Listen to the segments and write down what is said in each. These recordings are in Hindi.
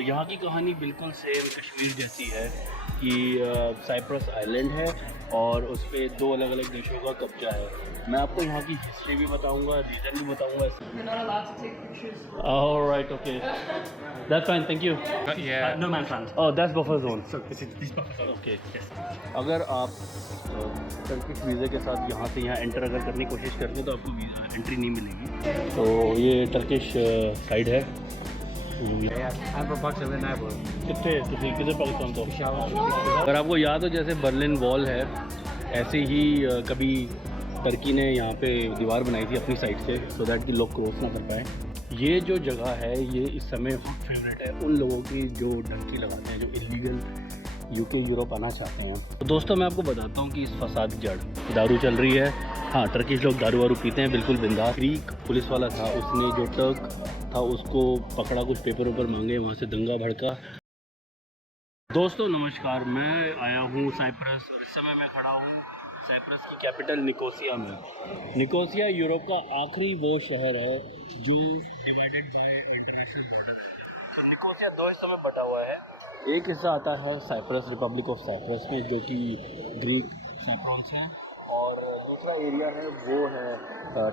तो यहाँ की कहानी बिल्कुल सेम कश्मीर जैसी है कि साइप्रस आइलैंड है और उस पर 2 अलग अलग देशों का कब्जा है। मैं आपको यहाँ की हिस्ट्री भी बताऊँगा, रीज़न भी बताऊँगा। Alright, okay. That's fine, thank you. Yeah. No man's land. Oh, that's buffer zone. So this buffer zone. Okay. Yes. अगर आप टर्किश वीज़े के साथ यहाँ से यहाँ एंटर अगर करने की कोशिश करते हैं तो आपको एंट्री नहीं मिलेगी। तो ये टर्किश साइड है। I'm from Pakistan and किधर पाकिस्तान को? अगर आपको याद हो जैसे बर्लिन वॉल है, ऐसे ही कभी टर्की ने यहाँ पे दीवार बनाई थी अपनी साइड से सो दैट कि लोग क्रॉस ना कर पाए। ये जो जगह है ये इस समय हॉट फेवरेट है उन लोगों की जो डंकी लगाते हैं, जो इलीगल यूके यूरोप आना चाहते हैं। तो दोस्तों मैं आपको बताता हूँ कि इस फसाद की जड़ दारू चल रही है। हाँ, टर्किश लोग दारू वारू पीते हैं बिल्कुल बिंदास। ग्रीक पुलिस वाला था, उसने जो टर्क था उसको पकड़ा, कुछ पेपर वेपर मांगे, वहाँ से दंगा भड़का। दोस्तों नमस्कार, मैं आया हूँ साइप्रस और इस समय मैं खड़ा हूँ साइप्रस की कैपिटल निकोसिया में। निकोसिया यूरोप का आखिरी वो शहर है जो divided by international border. Nicosia 2 हिस्सों में बटा हुआ है। एक हिस्सा आता है साइप्रस, रिपब्लिक ऑफ साइप्रस में, जो कि ग्रीक साइप्रॉन्स है, और दूसरा एरिया है वो है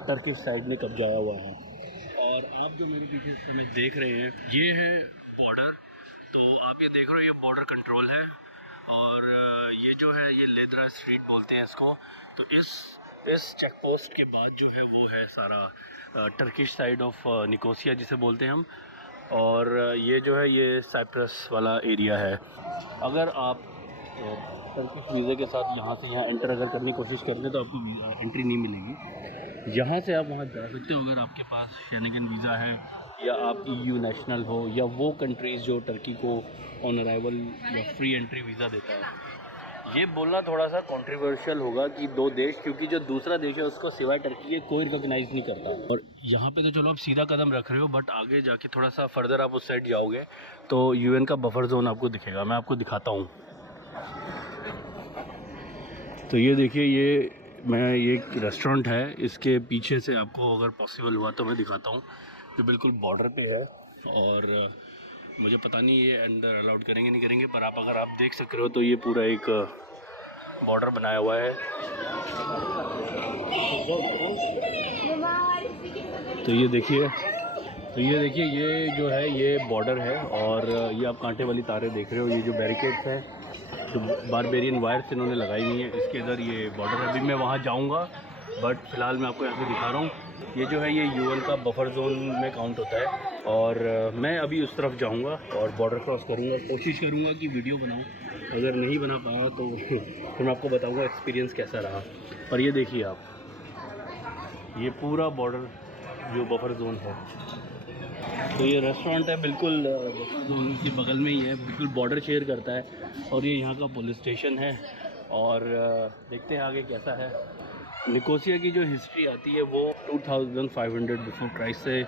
टर्किश साइड में कब्जाया हुआ है। और आप जो मेरे पीछे इस समय देख रहे हैं ये है बॉर्डर। तो आप ये देख रहे हो ये बॉर्डर कंट्रोल है और ये जो है ये लेदरा स्ट्रीट बोलते हैं इसको। तो इस चेक पोस्ट के बाद जो है वो है सारा टर्किश साइड ऑफ निकोसिया जिसे बोलते हैं हम। और ये जो है ये साइप्रस वाला एरिया है। अगर आप टर्किश वीज़े के साथ यहाँ से यहाँ एंटर अगर करने की कोशिश करते हैं तो आपको एंट्री नहीं मिलेगी। यहाँ से आप वहाँ जा सकते हो अगर आपके पास शेंगन वीज़ा है या आप EU नेशनल हो या वो कंट्रीज़ जो टर्की को ऑन अराइवल या फ्री एंट्री वीज़ा देता है। ये बोलना थोड़ा सा कंट्रोवर्शियल होगा कि 2 देश, क्योंकि जो दूसरा देश है उसको सिवाय टर्की के कोई रिकॉग्नाइज़ नहीं करता। और यहाँ पे तो चलो आप सीधा कदम रख रहे हो, बट आगे जाके थोड़ा सा फर्दर आप उस साइड जाओगे तो UN का बफर जोन आपको दिखेगा। मैं आपको दिखाता हूँ। तो ये देखिए, ये एक रेस्टोरेंट है, इसके पीछे से आपको अगर पॉसिबल हुआ तो मैं दिखाता हूँ, जो बिल्कुल बॉर्डर पे है। और मुझे पता नहीं ये अंदर अलाउड करेंगे नहीं करेंगे, पर अगर आप देख सक रहे हो तो ये पूरा एक बॉर्डर बनाया हुआ है। तो ये देखिए ये जो है ये बॉर्डर है और ये आप कांटे वाली तारें देख रहे हो, ये जो बैरिकेड्स हैं, जो बारबेरियन वायर्स इन्होंने लगाई हुई हैं, इसके अंदर ये बॉर्डर है। अभी मैं वहाँ जाऊँगा, बट फ़िलहाल मैं आपको यहाँ पे दिखा रहा हूँ। ये जो है ये UN का बफर जोन में काउंट होता है और मैं अभी उस तरफ जाऊँगा और बॉर्डर क्रॉस करूँगा। कोशिश करूँगा कि वीडियो बनाऊँ, अगर नहीं बना पाया तो फिर मैं आपको बताऊँगा एक्सपीरियंस कैसा रहा। पर ये देखिए आप, ये पूरा बॉर्डर जो बफर जोन है। तो ये रेस्टोरेंट है बिल्कुल बफर जोन के बगल में ही है, बिल्कुल बॉर्डर शेयर करता है। और ये यहाँ का पुलिस स्टेशन है और देखते हैं आगे कैसा है। निकोसिया की जो हिस्ट्री आती है वो 2500 बिफोर क्राइस्ट से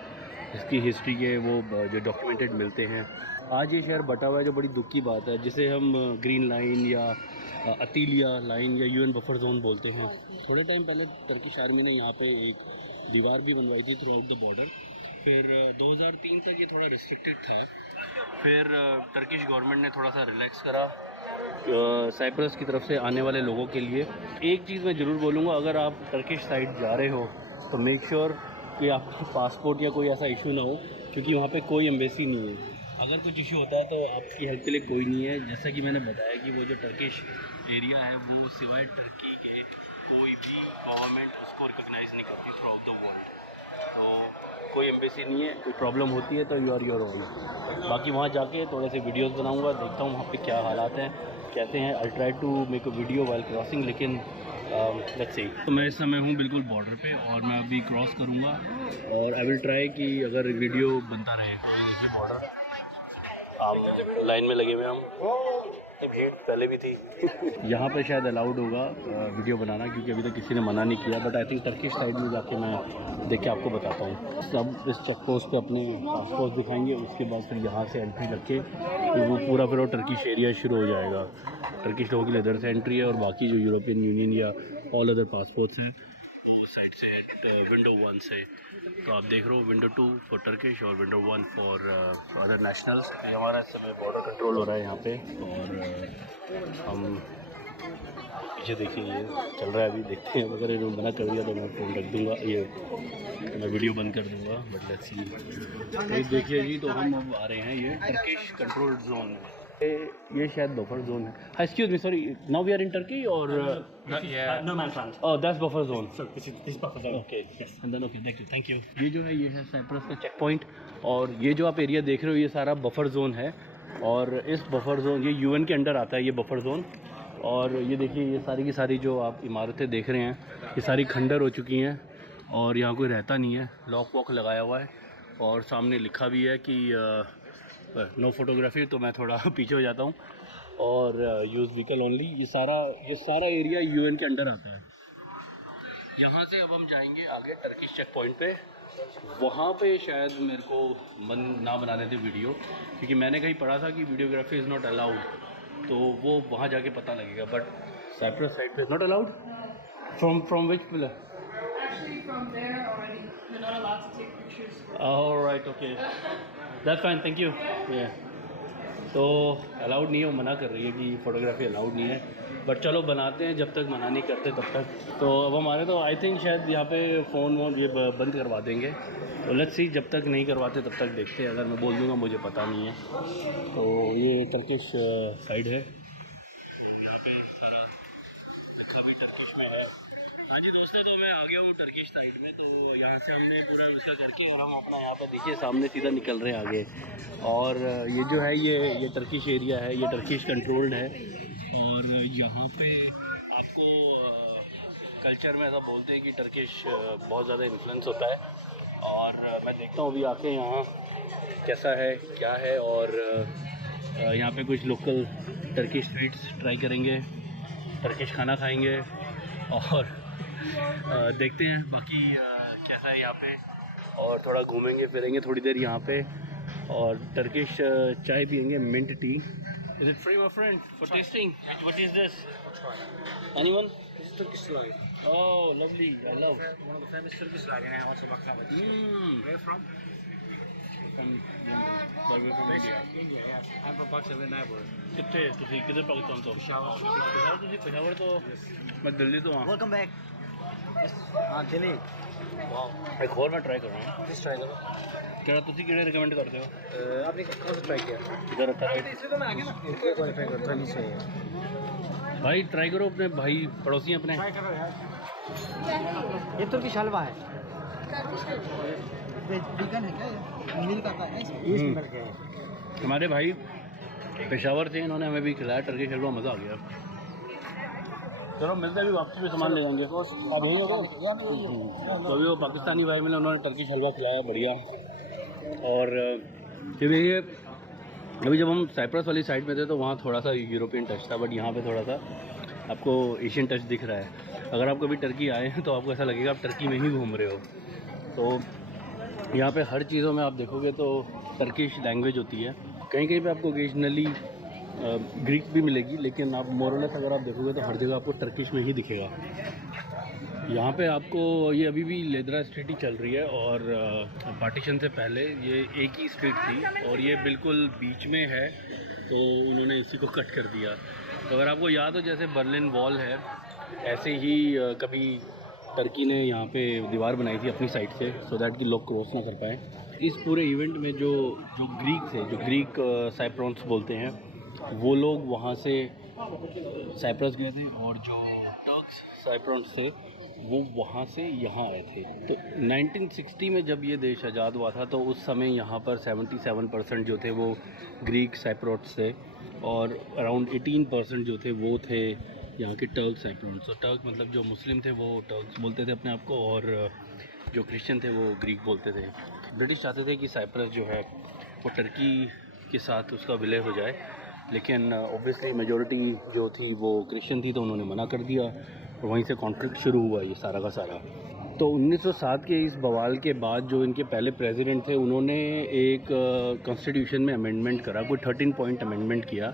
इसकी हिस्ट्री के वो जो डॉक्यूमेंटेड मिलते हैं। आज ये शहर बटा हुआ है, जो बड़ी दुख की बात है, जिसे हम ग्रीन लाइन या अतीलिया लाइन या UN बफर जोन बोलते हैं। थोड़े टाइम पहले टर्किश आर्मी ने यहाँ पे एक दीवार भी बनवाई थी थ्रू आउट द बॉर्डर। फिर 2003 तक ये थोड़ा रिस्ट्रिक्टेड था, फिर टर्किश गवर्नमेंट ने थोड़ा सा रिलैक्स करा साइप्रस की तरफ से आने वाले लोगों के लिए। एक चीज़ मैं ज़रूर बोलूँगा, अगर आप टर्किश साइड जा रहे हो तो मेक श्योर कि आपका पासपोर्ट या कोई ऐसा इशू ना हो, क्योंकि वहाँ पे कोई एम्बेसी नहीं है। अगर कुछ इशू होता है तो आपकी हेल्प के लिए कोई नहीं है। जैसा कि मैंने बताया कि वो जो टर्किश एरिया है वो सिवाय टर्की के कोई भी गवर्नमेंट उसको रिकॉग्नाइज़ नहीं करती थ्रू आउट द वर्ल्ड। तो कोई एम्बेसी नहीं है, कोई प्रॉब्लम होती है तो यू आर योर ओन। बाकी वहाँ जाके थोड़े से वीडियोस बनाऊंगा, देखता हूँ वहाँ पे क्या हालात हैं, कैसे हैं। I try to make a video while crossing, लेकिन लेट्स सी। तो मैं इस समय हूँ बिल्कुल बॉर्डर पे और मैं अभी क्रॉस करूँगा और आई विल ट्राई कि अगर वीडियो बनता रहे। बॉर्डर आप लाइन में लगे हुए हम, भीड़ पहले भी थी। यहाँ पे शायद अलाउड होगा वीडियो बनाना, क्योंकि अभी तक किसी ने मना नहीं किया, but I think Turkish side में जाके मैं देख के आपको बताता हूँ। सब इस चेक पोस्ट पे अपने पासपोर्ट दिखाएंगे, उसके बाद फिर यहाँ से एंट्री रखे फिर वो पूरा फिर वो टर्किश एरिया शुरू हो जाएगा। टर्किश लोगों के लिए इधर से एंट्री है और बाकी जो यूरोपियन यूनियन या ऑल अदर पासपोर्ट्स हैं उस साइड से डायरेक्ट विंडो 1 से। तो आप देख रहे हो विंडो 2 फॉर टर्किश और विंडो 1 फॉर अदर नेशनल्स। ये हमारा इस समय बॉर्डर कंट्रोल हो रहा है यहाँ पे, और हम पीछे देखिए ये चल रहा है अभी, देखते हैं। अगर इन्होंने मना कर दिया तो मैं फ़ोन रख दूँगा, ये मैं वीडियो बंद कर दूँगा। But let's see. तो देखिए जी, तो हम अब आ रहे हैं ये टर्किश कंट्रोल जोन में। ये शायद बफर जोन है। Excuse me, sorry, now we are in Turkey और No man's land. Oh that's buffer zone. So this buffer zone. Okay, and then okay, thank you. ये जो है ये है साइप्रस का चेक पॉइंट, और ये जो आप एरिया देख रहे हो ये सारा बफर जोन है। और इस बफर जोन, ये यूएन के अंडर आता है ये बफर जोन। और ये देखिए ये सारी की सारी जो आप इमारतें देख रहे हैं ये सारी खंडर हो चुकी हैं, और यहाँ कोई रहता नहीं है। लॉक वॉक लगाया हुआ है, और सामने लिखा भी है कि नो फोटोग्राफी। तो मैं थोड़ा पीछे हो जाता हूँ, और यूज़ व्हीकल ओनली। ये सारा एरिया यूएन के अंडर आता है। यहाँ से अब हम जाएंगे आगे टर्किश चेक पॉइंट पे। वहाँ पे शायद मेरे को मन ना बनाने दे वीडियो, क्योंकि मैंने कहीं पढ़ा था कि वीडियोग्राफी इज़ नॉट अलाउड, तो वो वहाँ जाके पता लगेगा। बट साइप्रस साइड पे not allowed. From which pillar? Actually, from there already. You're not allowed to take pictures. Alright, okay, that's fine, thank you. तो अलाउड नहीं है, वो मना कर रही है कि फ़ोटोग्राफी अलाउड नहीं है। बट चलो बनाते हैं, जब तक मना नहीं करते तब तक। तो अब हमारे तो आई थिंक शायद यहाँ पे फ़ोन वोन ये बंद करवा देंगे। तो लेट्स सी, जब तक नहीं करवाते तब तक देखते हैं। अगर मैं बोल दूँगा मुझे पता नहीं है। तो ये टर्किश साइड है, यहाँ पे सारा लिखा भी टर्किश में है। हाँ जी दोस्तों, तो मैं आ गया हूँ टर्किश साइड में। तो यहाँ से हमने पूरा उसका करके, और हम अपना यहाँ पर देखिए सामने सीधा निकल रहे हैं आगे। और ये जो है ये टर्किश एरिया है, ये टर्किश कंट्रोल्ड है। और यहाँ पे आपको कल्चर में ऐसा बोलते हैं कि टर्किश बहुत ज़्यादा इन्फ्लुएंस होता है। और मैं देखता हूँ अभी आके यहाँ कैसा है क्या है। और यहाँ पे कुछ लोकल टर्किश स्वीट्स ट्राई करेंगे, टर्किश खाना खाएंगे, और देखते हैं बाकी कैसा है यहाँ पे। और थोड़ा घूमेंगे फिरेंगे थोड़ी देर यहाँ पे, और टर्किश चाय पियेंगे, mint tea. Is it free my friend for testing? What is this? Anyone? This is Turkish delight. Oh lovely, I love. One of the famous Turkish delight, and I also baklava. Where you from? India, yes. I'm from Pakistan, neighbor. कितने तुसी किधर पाकिस्तान तो? Peshawar. तुसी पेशावर तो? मैं दिल्ली तो हाँ। Welcome back. Delhi. वाह, एक और मैं ट्राई कर रहा हूँ। Please try करो। क्या तुसी किधर रिकमेंड करते हो? आपने कौन सा ट्राई किया? इधर अच्छा है इसलिए तो मैं आ गया ना। कौन ट्राई करता नहीं चाहिए। भाई, ट्राई करो, अपने भाई पड़ोसी अपने। ट्राई करो यार। ये तुर्किश हलवा है। वीगन है क्या ये? मिल्क आता है इसमें? इसमें मिल्क है। हमारे भाई पेशावर से, इन्होंने हमें भी खिलाया टर्किश हलवा, मज़ा आ गया। चलो मिलते हैं, भी वापसी में सामान ले जाएंगे। अब तो अभी वो पाकिस्तानी भाई मिले, उन्होंने टर्किश हलवा खिलाया, बढ़िया। और फिर ये अभी जब हम साइप्रस वाली साइड में थे तो वहाँ थोड़ा सा यूरोपियन टच था, बट यहाँ पे थोड़ा सा आपको एशियन टच दिख रहा है। अगर आप कभी टर्की आए हैं तो आपको ऐसा लगेगा आप टर्की में ही घूम रहे हो। तो यहाँ पे हर चीज़ों में आप देखोगे तो टर्किश लैंग्वेज होती है। कहीं कहीं पे आपको ओकेजनली ग्रीक भी मिलेगी, लेकिन आप मोरलेस अगर आप देखोगे तो हर जगह आपको टर्किश में ही दिखेगा। यहाँ पे आपको ये अभी भी लेदरा स्ट्रीट ही चल रही है, और पार्टीशन से पहले ये एक ही स्ट्रीट थी, और ये बिल्कुल बीच में है, तो उन्होंने इसी को कट कर दिया। तो अगर आपको याद हो, जैसे बर्लिन वॉल है, ऐसे ही कभी टर्की ने यहाँ पे दीवार बनाई थी अपनी साइड से, सो दैट कि लोग क्रॉस ना कर पाए। इस पूरे इवेंट में जो ग्रीक थे, जो ग्रीक साइप्रॉन्स बोलते हैं, वो लोग वहाँ से साइप्रस गए थे, और जो टर्क्स साइप्रॉन्स थे वो वहाँ से यहाँ आए थे। तो 1960 में जब ये देश आज़ाद हुआ था तो उस समय यहाँ पर 77% जो थे वो ग्रीक साइप्रॉट्स थे, और अराउंड 18% जो थे वो थे यहाँ के टर्क साइप्रॉन्स। तो टर्क मतलब जो मुस्लिम थे वो टर्क्स बोलते थे अपने आप को, और जो क्रिश्चियन थे वो ग्रीक बोलते थे। ब्रिटिश चाहते थे कि साइप्रस जो है वो टर्की के साथ उसका विलय हो जाए, लेकिन ऑब्वियसली मेजॉरिटी जो थी वो क्रिश्चियन थी, तो उन्होंने मना कर दिया, और वहीं से कॉन्फ्लिक्ट शुरू हुआ ये सारा का सारा। तो 1907 के इस बवाल के बाद जो इनके पहले प्रेसिडेंट थे, उन्होंने एक कॉन्स्टिट्यूशन में अमेंडमेंट करा, कोई 13 पॉइंट अमेंडमेंट किया,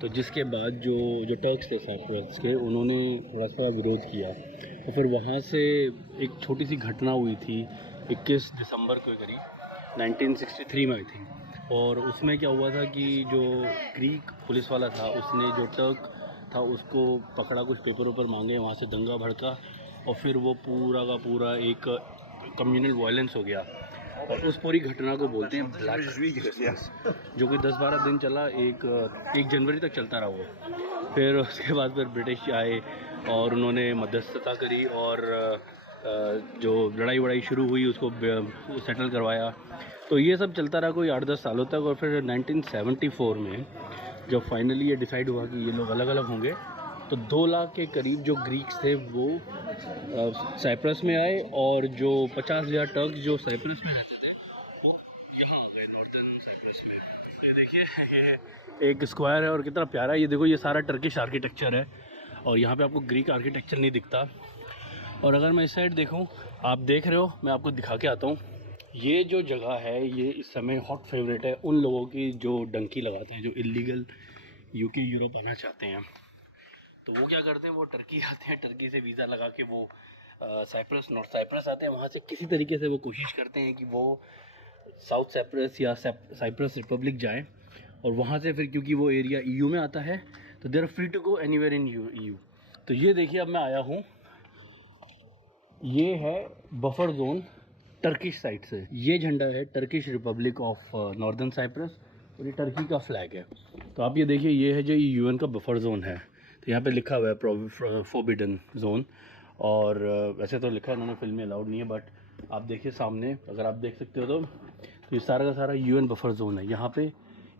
तो जिसके बाद जो टर्क्स थे साइप्रस के, उन्होंने थोड़ा सा विरोध किया। तो फिर वहाँ से एक छोटी सी घटना हुई थी 21 दिसंबर के करीब 1963 में आई थी। और उसमें क्या हुआ था कि जो ग्रीक पुलिस वाला था, उसने जो टर्क था उसको पकड़ा, कुछ पेपर वेपर मांगे, वहाँ से दंगा भड़का और फिर वो पूरा का पूरा एक कम्युनल वायलेंस हो गया। और उस पूरी घटना को बोलते हैं ब्लैक क्रिसमस, जो कि 10-12 दिन चला, 1 जनवरी तक चलता रहा वो। फिर उसके बाद फिर ब्रिटिश आए और उन्होंने मध्यस्थता करी और जो लड़ाई वड़ाई शुरू हुई उसको सेटल करवाया। तो ये सब चलता रहा कोई 8-10 सालों तक। और फिर 1974 में जब फाइनली ये डिसाइड हुआ कि ये लोग अलग अलग होंगे, तो 2 लाख के करीब जो ग्रीक्स थे वो साइप्रस में आए और जो 50,000 टर्क्स जो साइप्रस में रहते थे वो यहाँ आए नॉर्दर्न साइप्रस में। ये देखिए एक स्क्वायर है और कितना प्यारा है। ये देखो, ये सारा टर्किश आर्किटेक्चर है और यहाँ पे आपको ग्रीक आर्किटेक्चर नहीं दिखता। और अगर मैं इस साइड देखूँ, आप देख रहे हो, मैं आपको दिखा के आता हूँ। ये जो जगह है ये इस समय हॉट फेवरेट है उन लोगों की जो डंकी लगाते हैं, जो इलीगल यूके यूरोप आना चाहते हैं। तो वो क्या करते हैं, वो टर्की आते हैं, टर्की से वीज़ा लगा के वो साइप्रस, नॉर्थ साइप्रस आते हैं। वहाँ से किसी तरीके से वो कोशिश करते हैं कि वो साउथ साइप्रस या साइप्रस रिपब्लिक जाएं। और वहाँ से फिर क्योंकि वो एरिया ईयू में आता है, तो they are free to go anywhere in EU. तो ये देखिए, अब मैं आया हूँ, ये है बफर जोन टर्किश साइड से। ये झंडा है Turkish Republic of Northern Cyprus और ये टर्की का फ्लैग है। तो आप ये देखिए, ये है जो यूएन का बफर जोन है। तो यहाँ पे लिखा हुआ है फोरबिडन जोन। और वैसे तो लिखा है इन्होंने, फिल्म में अलाउड नहीं है, बट आप देखिए सामने, अगर आप देख सकते हो तो ये सारा का सारा यूएन बफर जोन है। यहाँ पे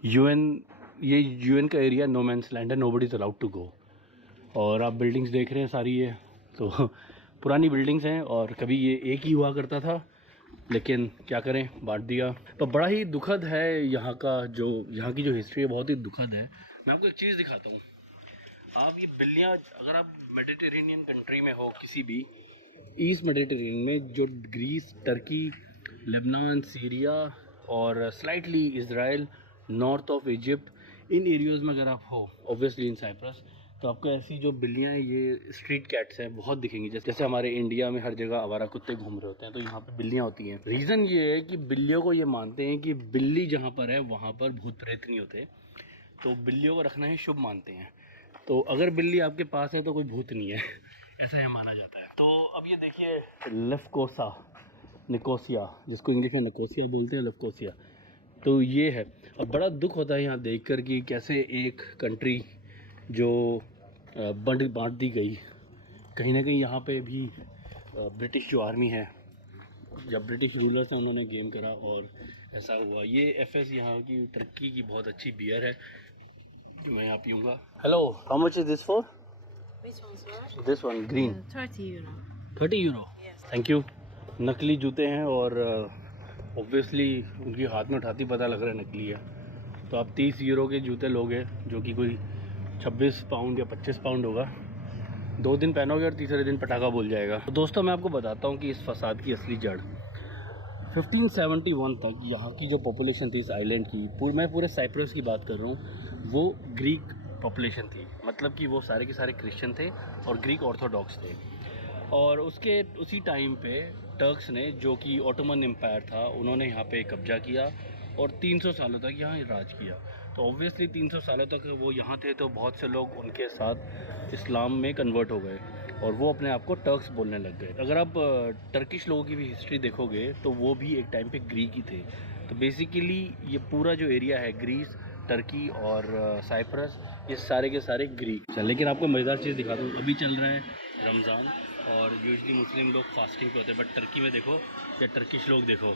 ये यूएन का एरिया नो मैंस लैंड है, nobody is allowed to go. और आप बिल्डिंग्स देख रहे हैं सारी, ये तो पुरानी बिल्डिंग्स हैं और कभी ये एक ही हुआ करता था, लेकिन क्या करें, बांट दिया। तो बड़ा ही दुखद है यहाँ की जो हिस्ट्री है, बहुत ही दुखद है। मैं आपको एक चीज़ दिखाता हूँ। आप ये बिल्लियाँ, अगर आप मेडिटेरेनियन कंट्री में हो, किसी भी ईस्ट मेडिटेरेनियन में, जो ग्रीस, टर्की, लेबनान, सीरिया और slightly Israel, north of Egypt, in areas में अगर आप हो, ऑब्वियसली इन साइप्रस, तो आपको ऐसी जो बिल्लियाँ हैं, ये स्ट्रीट कैट्स हैं, बहुत दिखेंगी। जैसे हमारे इंडिया में हर जगह आवारा कुत्ते घूम रहे होते हैं, तो यहाँ पे बिल्लियाँ होती हैं। रीज़न ये है कि बिल्लियों को ये मानते हैं कि बिल्ली जहाँ पर है वहाँ पर भूत प्रेत नहीं होते, तो बिल्लियों को रखना ही शुभ मानते हैं। तो अगर बिल्ली आपके पास है तो कोई भूत नहीं है, ऐसा ही माना जाता है। तो अब ये देखिए लेफ्कोसा, निकोसिया, जिसको इंग्लिश में निकोसिया बोलते हैं, लेफ्कोसिया, तो ये है। अब बड़ा दुख होता है यहाँ देख कर कि कैसे एक कंट्री जो बांट दी गई। कहीं ना कहीं यहाँ पे भी ब्रिटिश जो आर्मी है, जब ब्रिटिश रूलर्स हैं, उन्होंने गेम करा और ऐसा हुआ। ये एफएस यहाँ की टर्की की बहुत अच्छी बियर है जो मैं यहाँ पीऊँगा। Hello, how much is this for? Which one, sir? This one green 30 euro. 30 euro. Yes. Thank you. नकली जूते हैं और ऑब्वियसली उनकी हाथ में उठाती पता लग रहा है नकली है। तो आप 30 यूरो के जूते लोगे, जो कि कोई 26 पाउंड या 25 पाउंड होगा। 2 दिन पहनोगे और तीसरे दिन पटाखा बोल जाएगा। तो दोस्तों, मैं आपको बताता हूँ कि इस फसाद की असली जड़ 1571 तक यहाँ की जो पॉपुलेशन थी इस आइलैंड की, मैं पूरे साइप्रस की बात कर रहा हूँ, वो ग्रीक पॉपुलेशन थी। मतलब कि वो सारे के सारे क्रिश्चियन थे और ग्रीक ऑर्थोडॉक्स थे। और उसी टाइम पे टर्क्स ने, जो कि ऑटोमन एम्पायर था, उन्होंने यहाँ पे कब्जा किया और 300 सालों तक यहाँ राज किया। तो ऑब्वियसली 300 सालों तक वो यहाँ थे, तो बहुत से लोग उनके साथ इस्लाम में कन्वर्ट हो गए और वो अपने आप को टर्क्स बोलने लग गए। अगर आप टर्किश लोगों की भी हिस्ट्री देखोगे तो वो भी एक टाइम पे ग्रीक ही थे। तो बेसिकली ये पूरा जो एरिया है, ग्रीस, टर्की और साइप्रस, ये सारे के सारे ग्रीक। लेकिन आपको मज़ेदार चीज़ दिखाता हूँ। अभी चल रहा है रमज़ान और यूजली मुस्लिम लोग फास्टिंग पे होते हैं, बट टर्की में देखो, या टर्किश लोग देखो,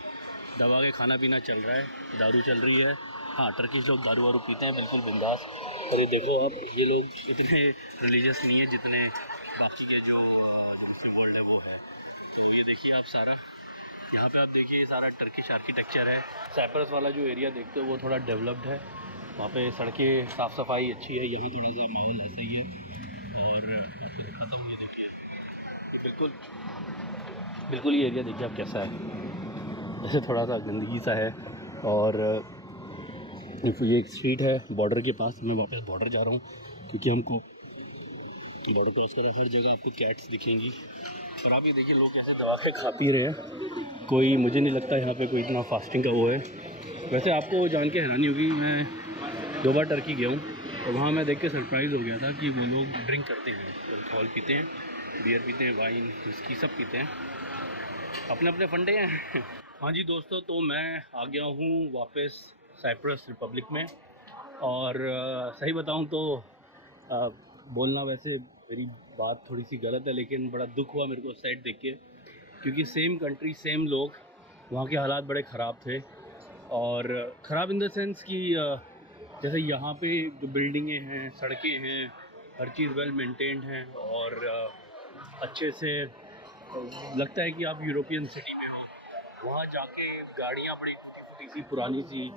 दबा के खाना पीना चल रहा है, दारू चल रही है। हाँ, टर्किश लोग दारू वारू पीते हैं बिल्कुल बिंदास। और ये देखो आप, ये लोग इतने रिलीजियस नहीं है जितने बाकी के जो वर्ल्ड है वो है। तो ये देखिए आप सारा, यहाँ पे आप देखिए, ये सारा टर्किश आर्किटेक्चर है। साइप्रस वाला जो एरिया देखते हो वो थोड़ा डेवलप्ड है, वहाँ पे सड़कें, साफ़ सफाई अच्छी है। यहीं थोड़ा सा माहौल ऐसा ही है। और ख़त्म, ये देखिए बिल्कुल ये एरिया देखिए आप कैसा है, जैसे थोड़ा सा गंदगी सा है। और ये एक स्ट्रीट है बॉर्डर के पास। मैं वापस बॉर्डर जा रहा हूँ क्योंकि हमको बॉर्डर क्रॉस कर हर जगह आपको कैट्स दिखेंगी। और आप ये देखिए लोग कैसे दबा के खा पी रहे हैं। कोई, मुझे नहीं लगता यहाँ पे कोई इतना फास्टिंग का वो है। वैसे आपको जान के हैरानी होगी, मैं 2 बार टर्की गया हूँ और वहाँ मैं देख के सरप्राइज़ हो गया था कि वो लोग ड्रिंक करते हैं, अल्कोहल पीते हैं, बियर पीते हैं, वाइन, विस्की सब पीते हैं, अपने अपने फंडे हैं। हाँ जी दोस्तों, तो मैं आ गया हूँ वापस साइप्रस रिपब्लिक में। और सही बताऊँ तो बोलना वैसे मेरी बात थोड़ी सी गलत है, लेकिन बड़ा दुख हुआ मेरे को साइड देख के, क्योंकि सेम कंट्री सेम लोग, वहाँ के हालात बड़े ख़राब थे। और ख़राब इन द सेंस कि जैसे यहाँ पे जो बिल्डिंगें हैं, सड़कें हैं, हर चीज़ वेल मेंटेन्ड हैं और अच्छे से लगता है कि आप यूरोपियन सिटी में हो। वहाँ जाके गाड़ियाँ बड़ी टूटी-फूटी सी, पुरानी सी,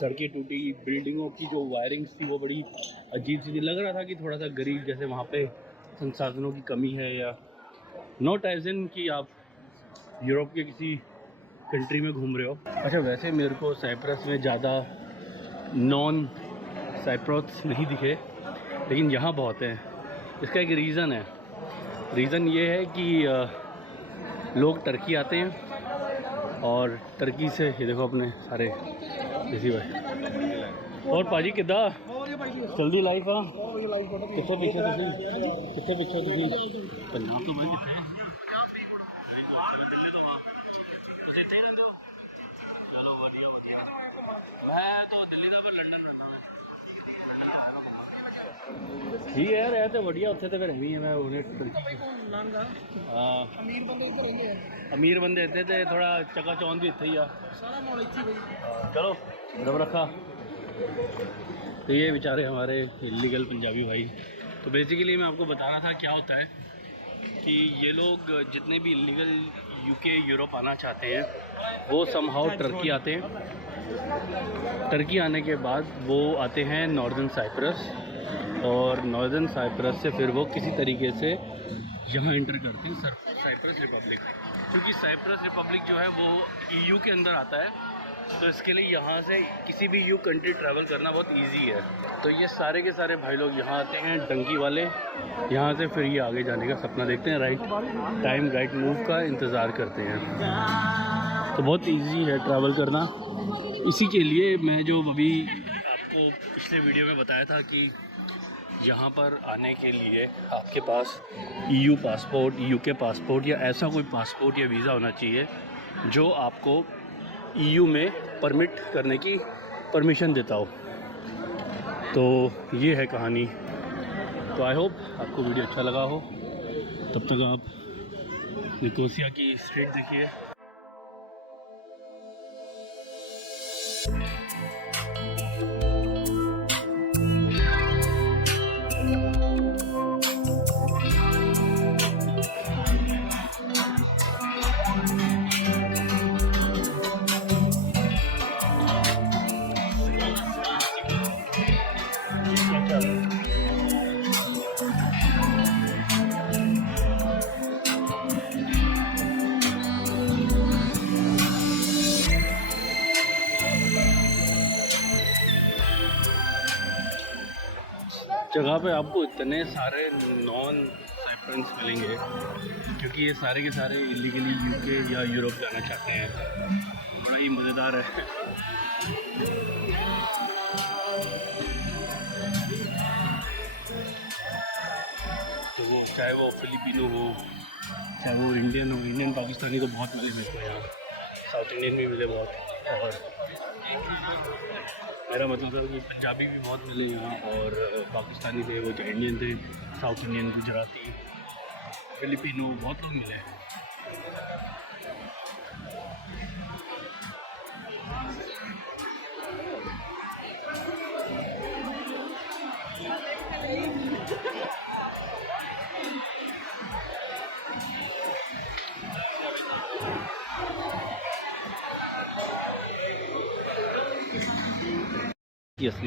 सड़कें टूटी, बिल्डिंगों की जो वायरिंग्स थी वो बड़ी अजीब सी, लग रहा था कि थोड़ा सा गरीब जैसे वहाँ पे संसाधनों की कमी है। या नॉट एज इन कि आप यूरोप के किसी कंट्री में घूम रहे हो। अच्छा, वैसे मेरे को साइप्रस में ज़्यादा नॉन साइप्रस नहीं दिखे, लेकिन यहाँ बहुत हैं। इसका एक रीज़न है। रीज़न ये है कि लोग टर्की आते हैं और टर्की से, ये देखो अपने सारे देसी भाई। और पाजी किदा जल्दी लाइफ आ कितने पीछे पंजाब तो मैं कितने ठीक है यार, है तो बढ़िया। उत्थे तो फिर एवं है, मैं उन्हें अमीर बंदे इतने तो थोड़ा चका चौंध भी इत्थे ही आ। चलो रब रखा। तो ये बेचारे हमारे इलीगल पंजाबी भाई। तो बेसिकली मैं आपको बता रहा था क्या होता है कि ये लोग जितने भी इलीगल यूके यूरोप आना चाहते हैं वो समहाउ टर्की आते हैं। टर्की आने के बाद वो आते हैं नॉर्दर्न साइप्रस, और नॉर्दर्न साइप्रस से फिर वो किसी तरीके से यहाँ इंटर करते हैं साइप्रस रिपब्लिक। क्योंकि साइप्रस रिपब्लिक जो है वो ईयू के अंदर आता है, तो इसके लिए यहाँ से किसी भी यूरोप कंट्री ट्रैवल करना बहुत इजी है। तो ये सारे के सारे भाई लोग यहाँ आते हैं, डंकी वाले, यहाँ से फिर ये आगे जाने का सपना देखते हैं, राइट टाइम राइट मूव का इंतज़ार करते हैं। तो बहुत इजी है ट्रैवल करना। इसी के लिए मैं जो अभी आपको पिछले वीडियो में बताया था कि यहाँ पर आने के लिए आपके पास ईयू पासपोर्ट, यूके पासपोर्ट या ऐसा कोई पासपोर्ट या वीज़ा होना चाहिए जो आपको ईयू में परमिट करने की परमिशन देता हो। तो ये है कहानी। तो आई होप आपको वीडियो अच्छा लगा हो। तब तक आप निकोसिया की स्ट्रीट देखिए। जगह पे आपको इतने सारे नॉन साइप्रस मिलेंगे क्योंकि ये सारे के सारे इलीगली यूके या यूरोप जाना चाहते हैं। बड़ा ही मज़ेदार है। तो वो चाहे वो फिलिपिनो हो, चाहे वो इंडियन हो, इंडियन पाकिस्तानी तो बहुत मिले मेरे को यहाँ, साउथ इंडियन भी मिले बहुत। और मेरा मतलब है कि पंजाबी भी बहुत मिले यहाँ, और पाकिस्तानी थे, वो जो इंडियन थे, साउथ इंडियन, गुजराती, फिलिपिनो, बहुत लोग मिले। असली